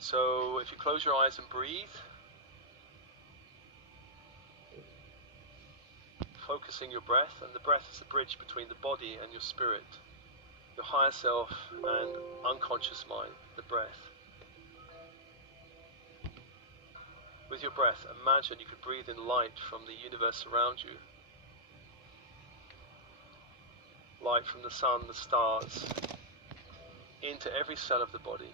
So if you close your eyes and breathe, focusing your breath, and the breath is the bridge between the body and your spirit, your higher self and unconscious mind, the breath. With your breath, imagine you could breathe in light from the universe around you. Light from the sun, the stars, into every cell of the body.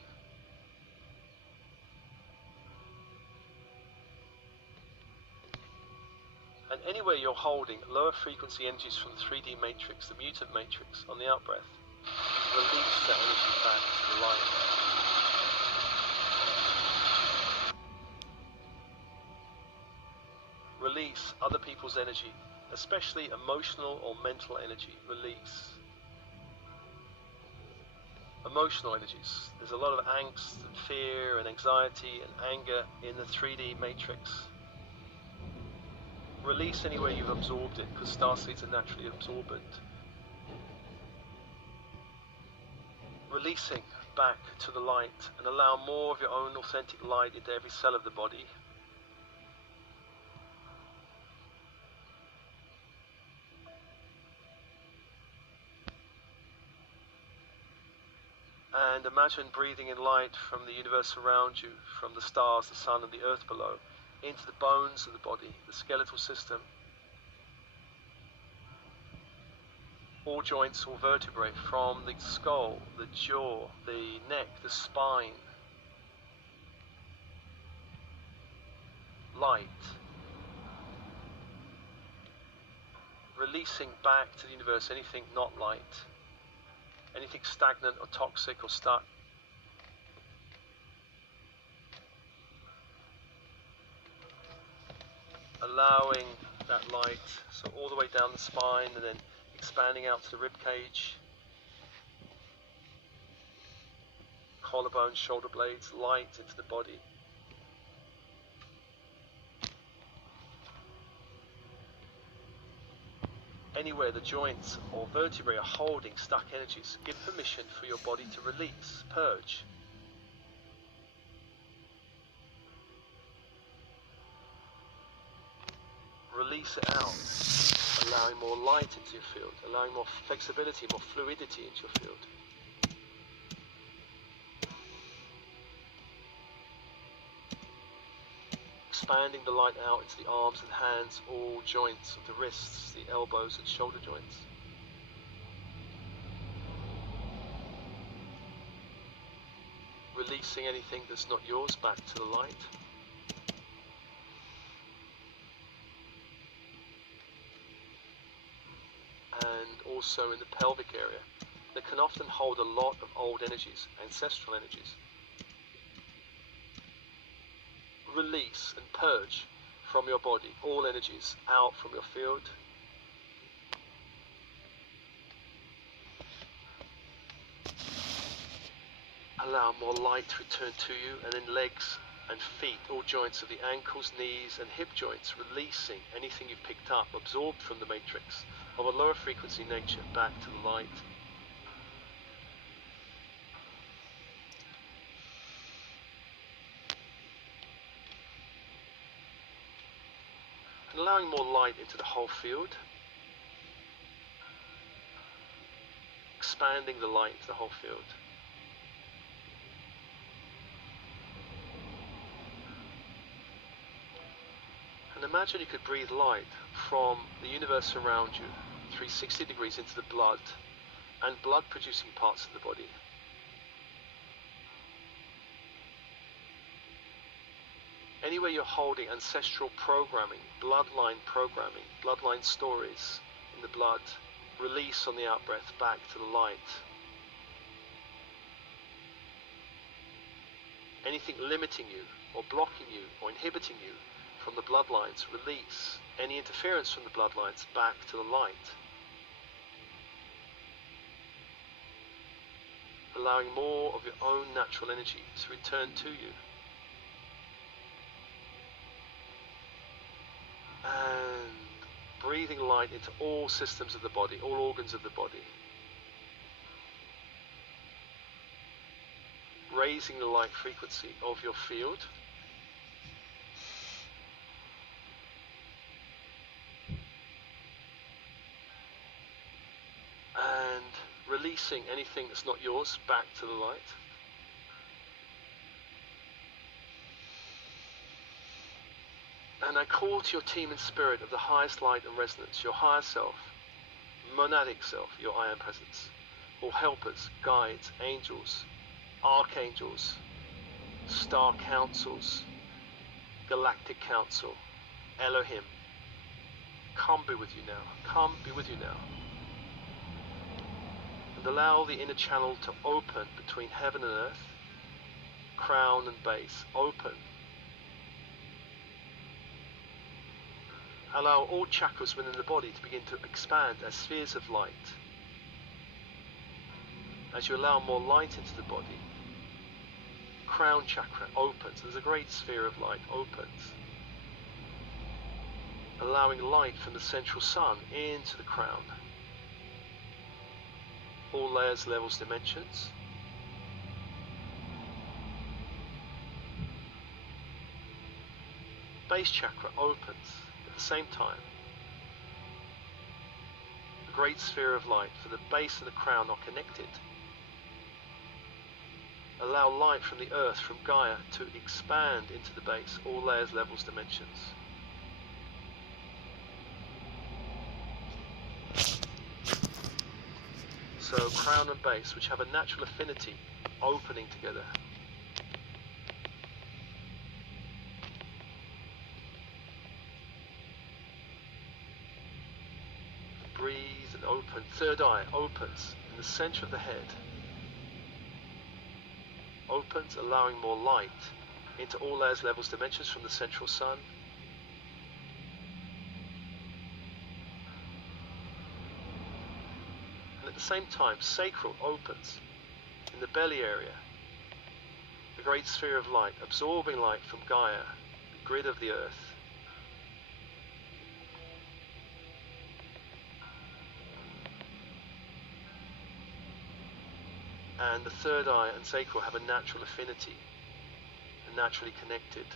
And anywhere you're holding lower frequency energies from the 3D matrix, the mutant matrix, on the out-breath, release that energy back to the light. Release other people's energy, especially emotional or mental energy. Release. Emotional energies. There's a lot of angst and fear and anxiety and anger in the 3D matrix. Release anywhere you've absorbed it, because starseeds are naturally absorbent. Releasing back to the light, and allow more of your own authentic light into every cell of the body. And imagine breathing in light from the universe around you, from the stars, the sun and the earth below, into the bones of the body, the skeletal system. All joints, all vertebrae, from the skull, the jaw, the neck, the spine. Light. Releasing back to the universe anything not light. Anything stagnant or toxic or stuck. Allowing that light, so all the way down the spine and then expanding out to the rib cage, collarbones, shoulder blades, light into the body. Anywhere the joints or vertebrae are holding stuck energies, give permission for your body to release, purge. Release it out, allowing more light into your field, allowing more flexibility, more fluidity into your field. Expanding the light out into the arms and hands, all joints of the wrists, the elbows and shoulder joints. Releasing anything that's not yours back to the light. And also in the pelvic area, that can often hold a lot of old energies, ancestral energies. Release and purge from your body all energies out from your field. Allow more light to return to you, and then legs and feet, all joints of the ankles, knees and hip joints, releasing anything you've picked up, absorbed from the matrix of a lower frequency nature back to the light. And allowing more light into the whole field, expanding the light into the whole field. And imagine you could breathe light from the universe around you, 360 degrees into the blood and blood producing parts of the body. Anywhere you're holding ancestral programming, bloodline stories in the blood, release on the out-breath back to the light. Anything limiting you or blocking you or inhibiting you from the bloodlines, release. Any interference from the bloodlines back to the light. Allowing more of your own natural energy to return to you. And breathing light into all systems of the body, all organs of the body. raising the light frequency of your field. And releasing anything that's not yours back to the light. And I call to your team in spirit of the highest light and resonance, your higher self, monadic self, your I am presence, all helpers, guides, angels, archangels, star councils, galactic council, Elohim. Come be with you now. Come be with you now. And allow the inner channel to open between heaven and earth, crown and base, open. Allow all chakras within the body to begin to expand as spheres of light. As you allow more light into the body, crown chakra opens. There's a great sphere of light opens, allowing light from the central sun into the crown. All layers, levels, dimensions. Base chakra opens at the same time. A great sphere of light, for the base and the crown are connected. Allow light from the earth, from Gaia, to expand into the base, all layers, levels, dimensions. So crown and base, which have a natural affinity, opening together. Breathe and open. Third eye opens in the center of the head. Opens, allowing more light into all layers, levels, dimensions from the central sun. And at the same time, sacral opens in the belly area. The great sphere of light, absorbing light from Gaia, the grid of the earth. And the third eye and sacral have a natural affinity and naturally connected.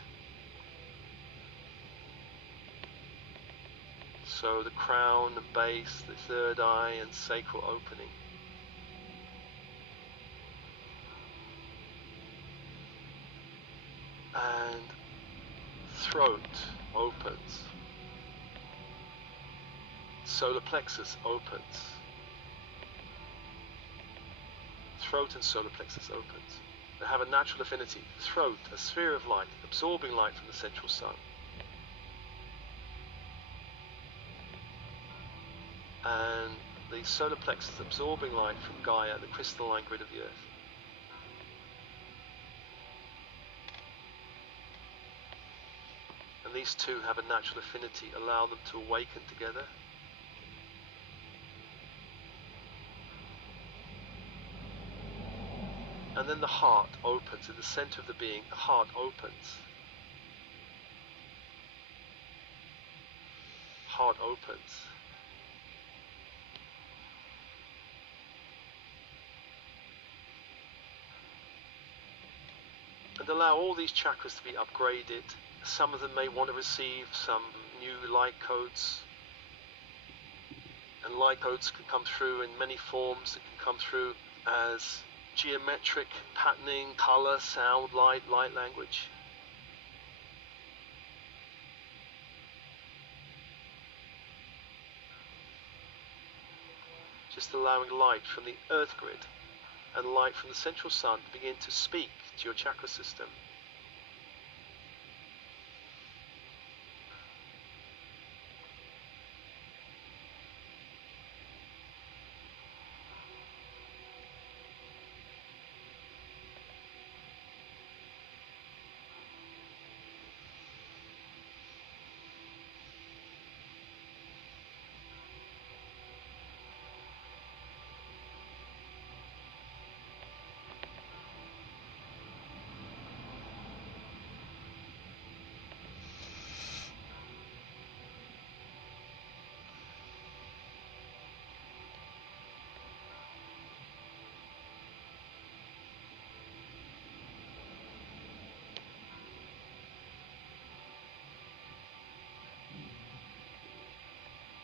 So the crown and base, the third eye and sacral opening. And throat opens. Solar plexus opens. Throat and solar plexus opens. They have a natural affinity. Throat, a sphere of light, absorbing light from the central sun. And the solar plexus absorbing light from Gaia, the crystalline grid of the earth. And these two have a natural affinity, allow them to awaken together. And then the heart opens, in the center of the being, the heart opens. Heart opens. And allow all these chakras to be upgraded. Some of them may want to receive some new light codes. And light codes can come through in many forms. It can come through as geometric patterning, color, sound, light language. Just allowing light from the earth grid and light from the central sun to begin to speak to your chakra system.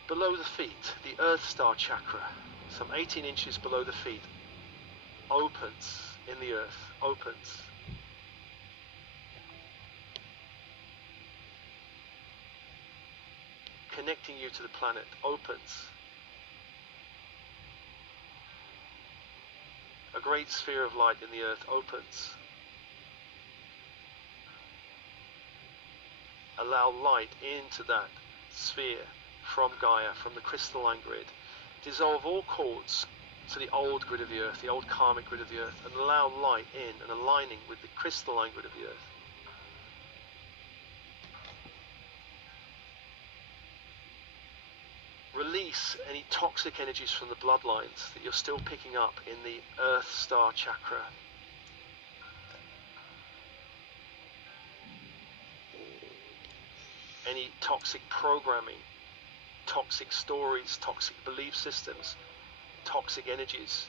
Below the feet, the Earth Star chakra, some 18 inches below the feet, opens in the earth, opens. Connecting you to the planet, opens. A great sphere of light in the earth opens. Allow light into that sphere from Gaia, from the crystalline grid. Dissolve all cords to the old grid of the earth, the old karmic grid of the earth, and allow light in and aligning with the crystalline grid of the earth. Release any toxic energies from the bloodlines that you're still picking up in the Earth Star chakra. Any toxic programming, toxic stories, toxic belief systems, toxic energies.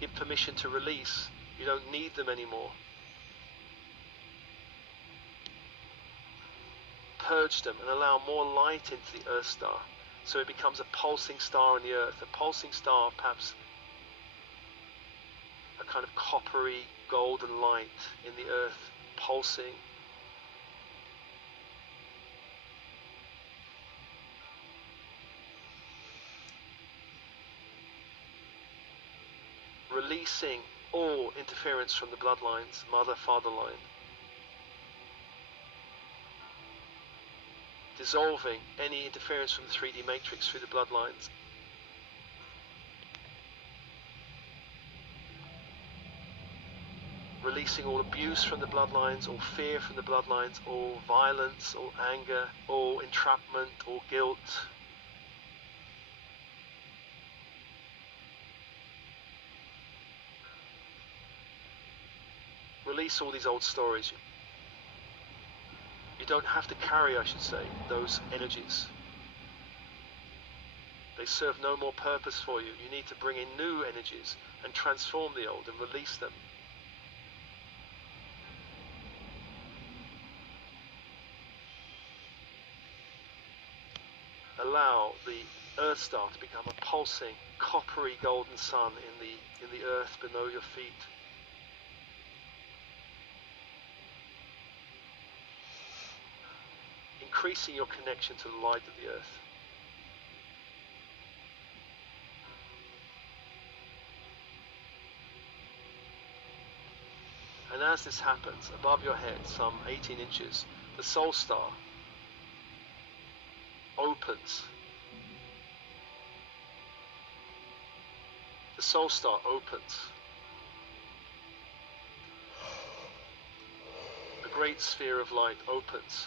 Give permission to release. You don't need them anymore. Purge them and allow more light into the Earth Star, so it becomes a pulsing star in the earth, a pulsing star, perhaps a kind of coppery golden light in the earth, pulsing. Releasing all interference from the bloodlines, mother-father line. Dissolving any interference from the 3D matrix through the bloodlines. Releasing all abuse from the bloodlines, all fear from the bloodlines, all violence, all anger, all entrapment, all guilt. Release all these old stories. You don't have to carry, I should say, those energies. They serve no more purpose for you. You need to bring in new energies and transform the old and release them. Allow the Earth Star to become a pulsing, coppery golden sun in the earth below your feet. Increasing your connection to the light of the earth. And as this happens, above your head, some 18 inches, the Soul Star opens. The Soul Star opens. A great sphere of light opens.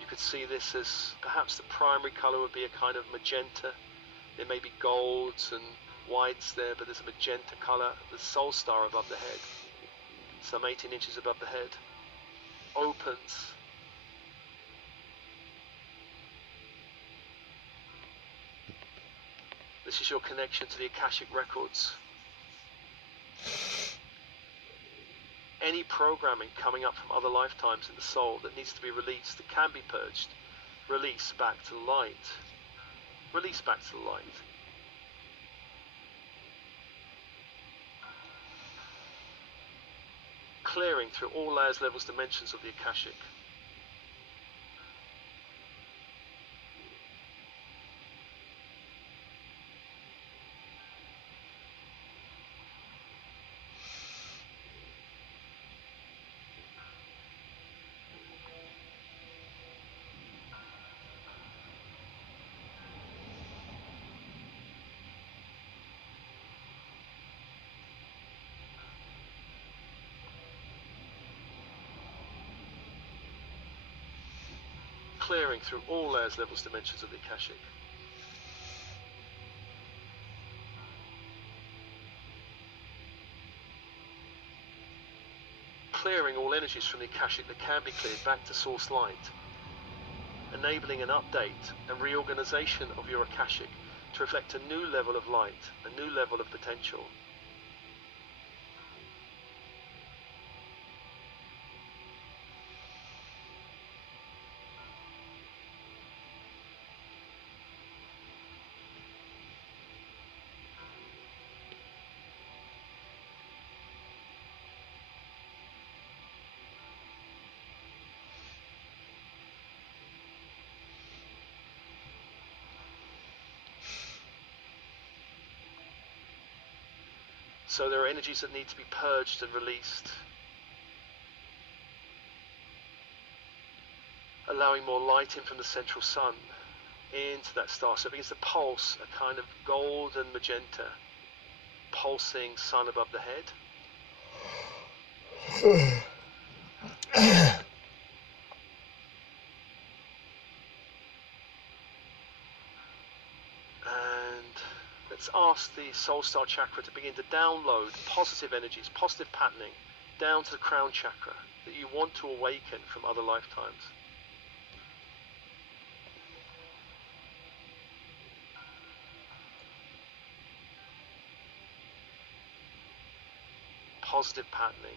You could see this as perhaps the primary color would be a kind of magenta. There may be golds and whites there, but there's a magenta color. The Soul Star above the head, some 18 inches above the head, opens. This is your connection to the Akashic records. Any programming coming up from other lifetimes in the soul that needs to be released, that can be purged, release back to light. Release back to the light. Clearing through all layers, levels, dimensions of the Akashic. Clearing through all layers, levels, dimensions of the Akashic. Clearing all energies from the Akashic that can be cleared back to source light. Enabling an update and reorganization of your Akashic to reflect a new level of light, a new level of potential. So there are energies that need to be purged and released, allowing more light in from the central sun into that star. So it begins to pulse, a kind of golden magenta, pulsing sun above the head. And let's ask the soul star chakra to begin to download positive energies, positive patterning, down to the crown chakra that you want to awaken from other lifetimes. Positive patterning.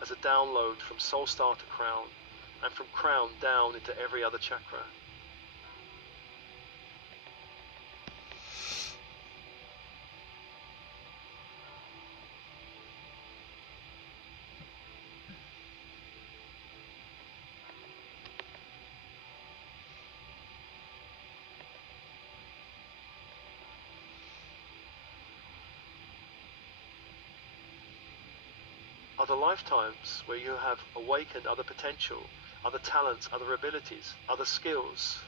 As a download from soul star to crown, and from crown down into every other chakra. Other lifetimes where you have awakened other potential, other talents, other abilities, other skills.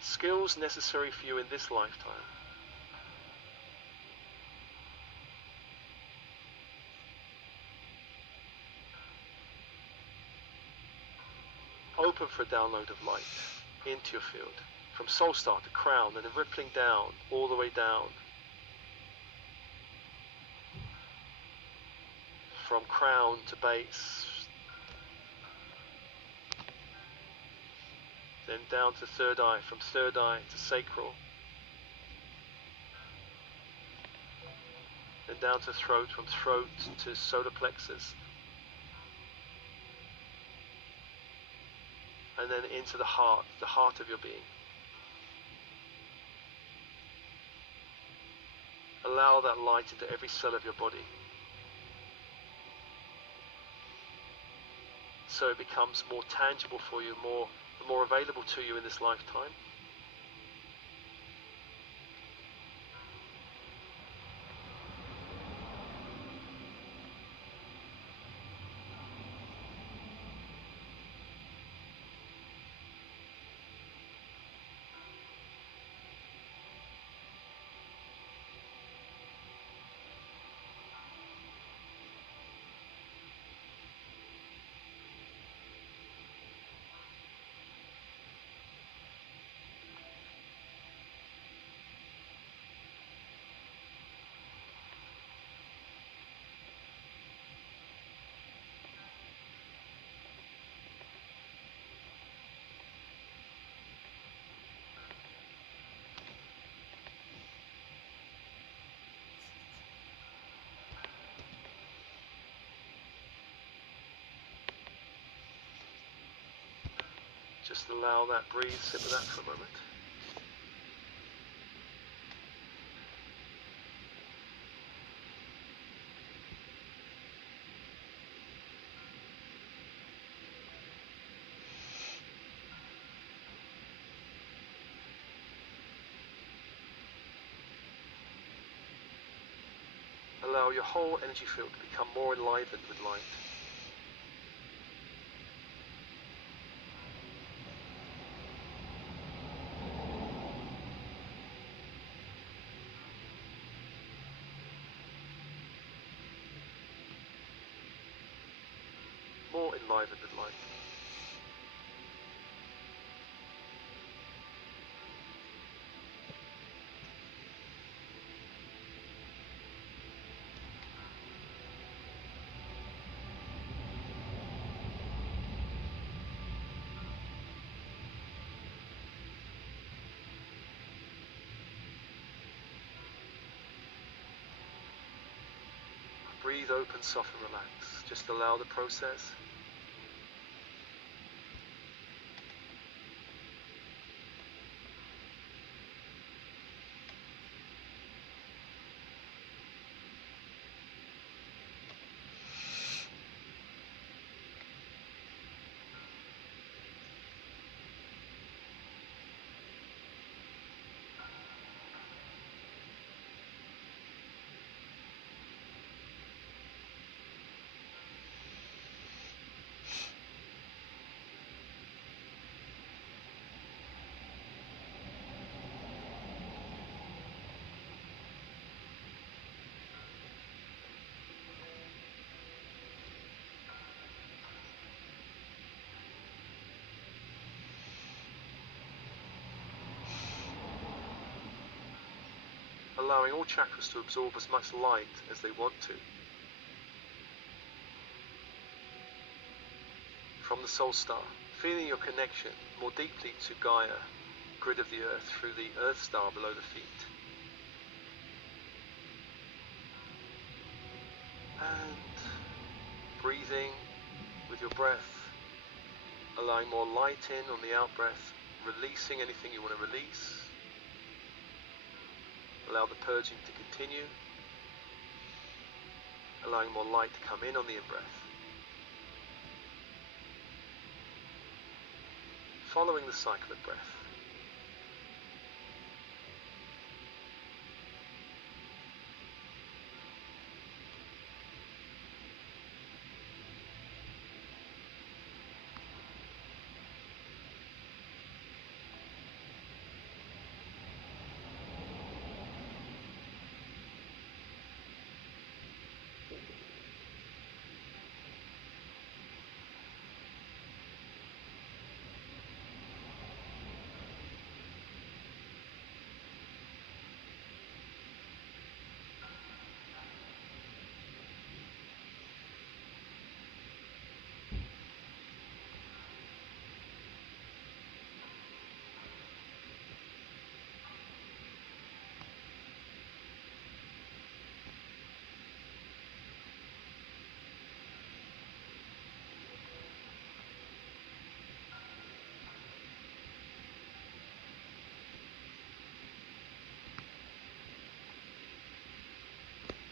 Skills necessary for you in this lifetime. Open for a download of light into your field, from soul star to crown, and then rippling down, all the way down. From crown to base, then down to third eye, from third eye to sacral, then down to throat, from throat to solar plexus, and then into the heart of your being. Allow that light into every cell of your body, so it becomes more tangible for you, more available to you in this lifetime. Just allow that, breathe, sit with that for a moment. Allow allow your whole energy field to become more enlivened with light. More enlivened with light. Breathe open, soften, relax. Just allow the process. Allowing all chakras to absorb as much light as they want to. From the soul star, feeling your connection more deeply to Gaia, grid of the earth, through the earth star below the feet. And breathing with your breath, allowing more light in on the out breath, releasing anything you want to release. Allow the purging to continue, allowing more light to come in on the in-breath. Following the cycle of breath.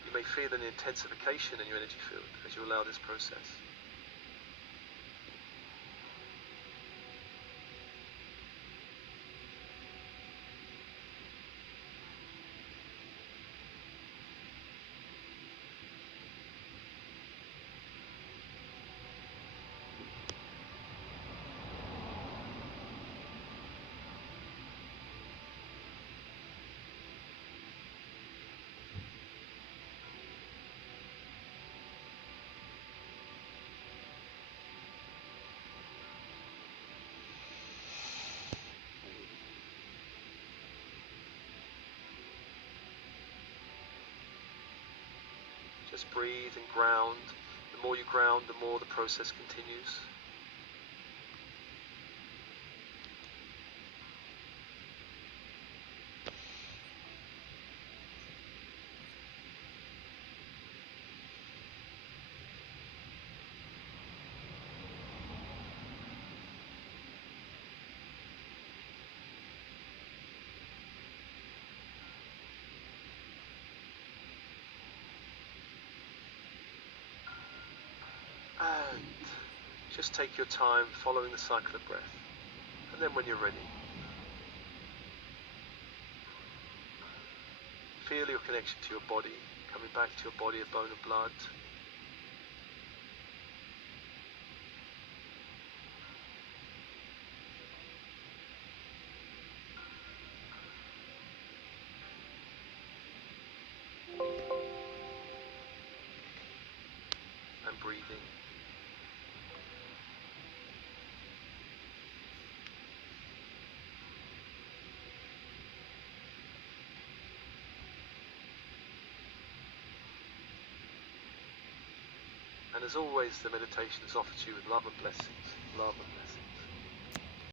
You may feel an intensification in your energy field as you allow this process. Just breathe and ground. The more you ground, the more the process continues. And just take your time following the cycle of breath. And then when you're ready, feel your connection to your body. Coming back to your body of bone and blood. And breathing. And as always, the meditation is offered to you with love and blessings. Love and blessings.